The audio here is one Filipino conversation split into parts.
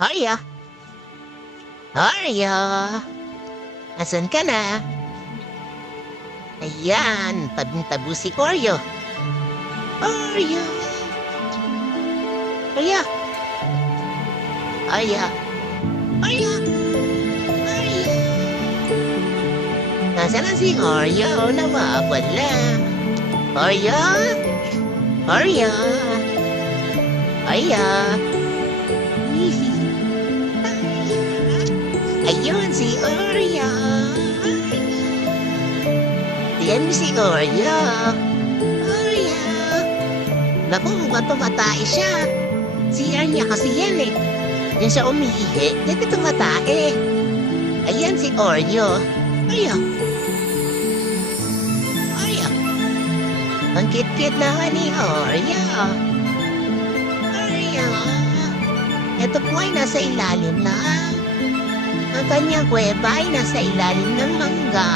Arya! Arya! Asan ka na? Ayan, tabing-tabu si Oreo. Arya! Arya! Arya! Arya! Arya! Nasaan na si Oreo? Nawawala. Arya! Arya! Arya! Ayun si Oreo. Yan si Oreo. Oreo. Naku, mukhang tumatay siya. CR niya kasi yan eh. Diyan siya umiihi. Dito tumatay. Ayan si Oreo. Oreo. Oreo. Ang kit-kit naman ni Oreo. Oreo. Ito po ay nasa ilalim na. Ang kanyang kuweba ay nasa ilalim ng mangga.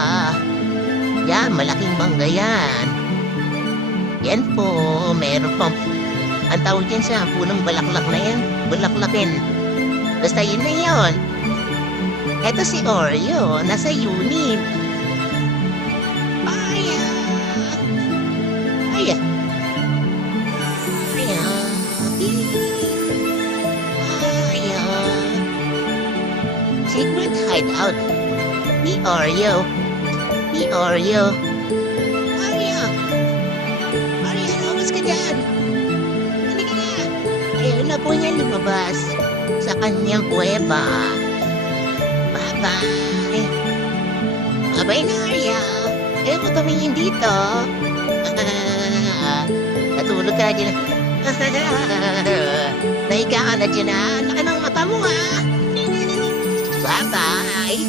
Yan, malaking mangga yan. Yan po, meron pang... Ang tawag yan sa punong balaklak na yan. Balaklakin. Basta yun na yun. Eto si Oreo, nasa unit. Aya! Aya! Aya! Aya! Secret hideout ni Oreo. Ni Oreo. Oreo! Oreo, lumabas ka dyan! Halika na! Ayaw na po niya lumabas sa kanyang kuweba. Bye-bye! Bye-bye na, Oreo! Ayaw ko tumingin dito. Natulog ka na dyan. Nahiga ka na dyan, ha? Laka ng mata mo, ha? Bye-bye!